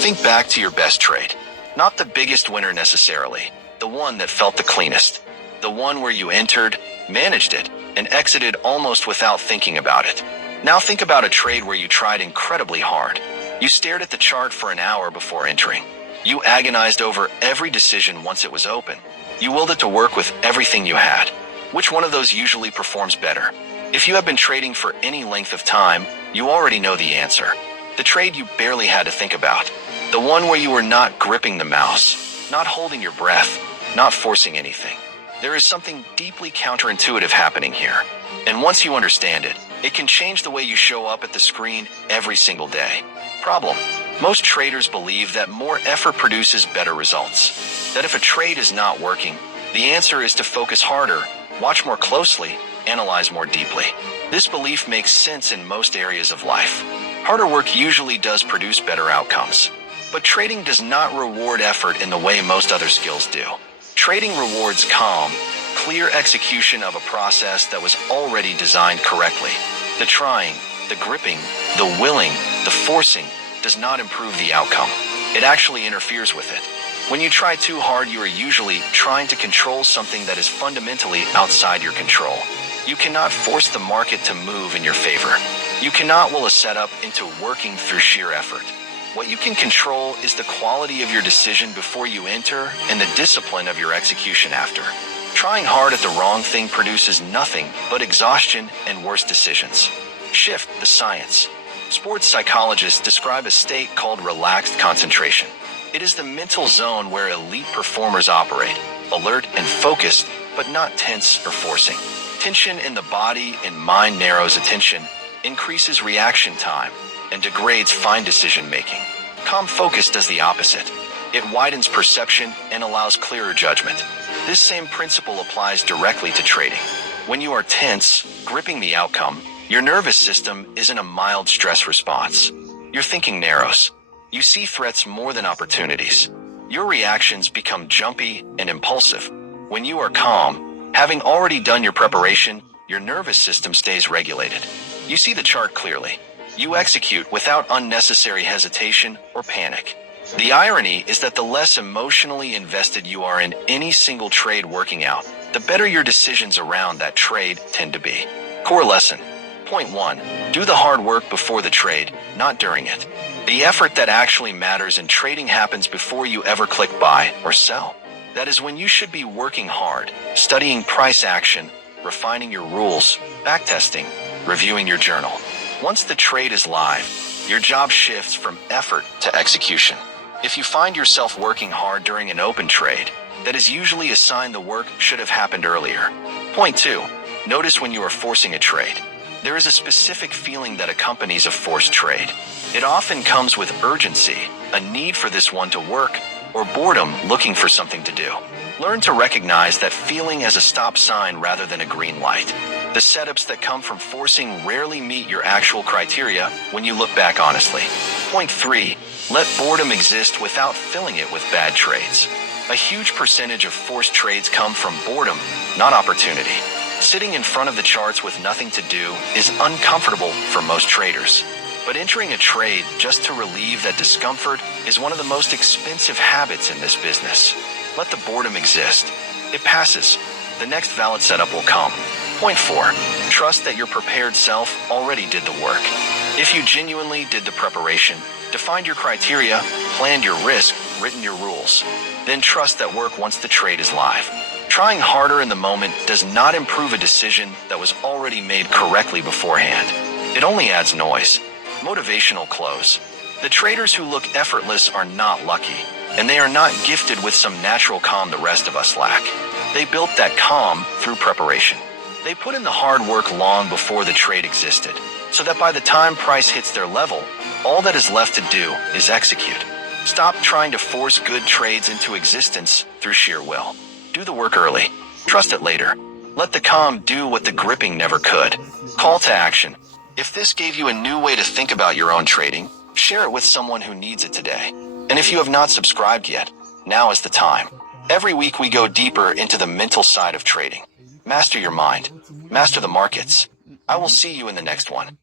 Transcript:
Think back to your best trade. Not the biggest winner necessarily, the one that felt the cleanest. The one where you entered, managed it, and exited almost without thinking about it. Now think about a trade where you tried incredibly hard. You stared at the chart for an hour before entering. You agonized over every decision once it was open. You willed it to work with everything you had. Which one of those usually performs better? If you have been trading for any length of time, you already know the answer. The trade you barely had to think about. The one where you were not gripping the mouse, not holding your breath, not forcing anything. There is something deeply counterintuitive happening here. And once you understand it, it can change the way you show up at the screen every single day. Problem: most traders believe that more effort produces better results. That if a trade is not working, the answer is to focus harder, watch more closely, analyze more deeply. This belief makes sense in most areas of life. Harder work usually does produce better outcomes. But trading does not reward effort in the way most other skills do. Trading rewards calm, clear execution of a process that was already designed correctly. The trying, the gripping, the willing, the forcing does not improve the outcome. It actually interferes with it. When you try too hard, you are usually trying to control something that is fundamentally outside your control. You cannot force the market to move in your favor. You cannot will a setup into working through sheer effort. What you can control is the quality of your decision before you enter and the discipline of your execution after. Trying hard at the wrong thing produces nothing but exhaustion and worse decisions. Shift the science. Sports psychologists describe a state called relaxed concentration. It is the mental zone where elite performers operate, alert and focused, but not tense or forcing. Tension in the body and mind narrows attention, increases reaction time, and degrades fine decision-making. Calm focus does the opposite. It widens perception and allows clearer judgment. This same principle applies directly to trading. When you are tense, gripping the outcome, your nervous system is in a mild stress response. Your thinking narrows. You see threats more than opportunities. Your reactions become jumpy and impulsive. When you are calm, having already done your preparation, your nervous system stays regulated. You see the chart clearly. You execute without unnecessary hesitation or panic. The irony is that the less emotionally invested you are in any single trade working out, the better your decisions around that trade tend to be. Core lesson. Point 1. Do the hard work before the trade, not during it. The effort that actually matters in trading happens before you ever click buy or sell. That is when you should be working hard, studying price action, refining your rules, backtesting, reviewing your journal. Once the trade is live, your job shifts from effort to execution. If you find yourself working hard during an open trade, that is usually a sign the work should have happened earlier. Point 2. Notice when you are forcing a trade. There is a specific feeling that accompanies a forced trade. It often comes with urgency, a need for this one to work, or boredom looking for something to do. Learn to recognize that feeling as a stop sign rather than a green light. The setups that come from forcing rarely meet your actual criteria when you look back honestly. Point 3. Let boredom exist without filling it with bad trades. A huge percentage of forced trades come from boredom, not opportunity. Sitting in front of the charts with nothing to do is uncomfortable for most traders. But entering a trade just to relieve that discomfort is one of the most expensive habits in this business. Let the boredom exist. It passes. The next valid setup will come. Point 4. Trust that your prepared self already did the work. If you genuinely did the preparation, defined your criteria, planned your risk, written your rules, then trust that work once the trade is live. Trying harder in the moment does not improve a decision that was already made correctly beforehand. It only adds noise. Motivational close. The traders who look effortless are not lucky, and they are not gifted with some natural calm the rest of us lack. They built that calm through preparation. They put in the hard work long before the trade existed, so that by the time price hits their level, all that is left to do is execute. Stop trying to force good trades into existence through sheer will. Do the work early. Trust it later. Let the calm do what the gripping never could. Call to action. If this gave you a new way to think about your own trading, share it with someone who needs it today. And if you have not subscribed yet, now is the time. Every week we go deeper into the mental side of trading. Master your mind. Master the markets. I will see you in the next one.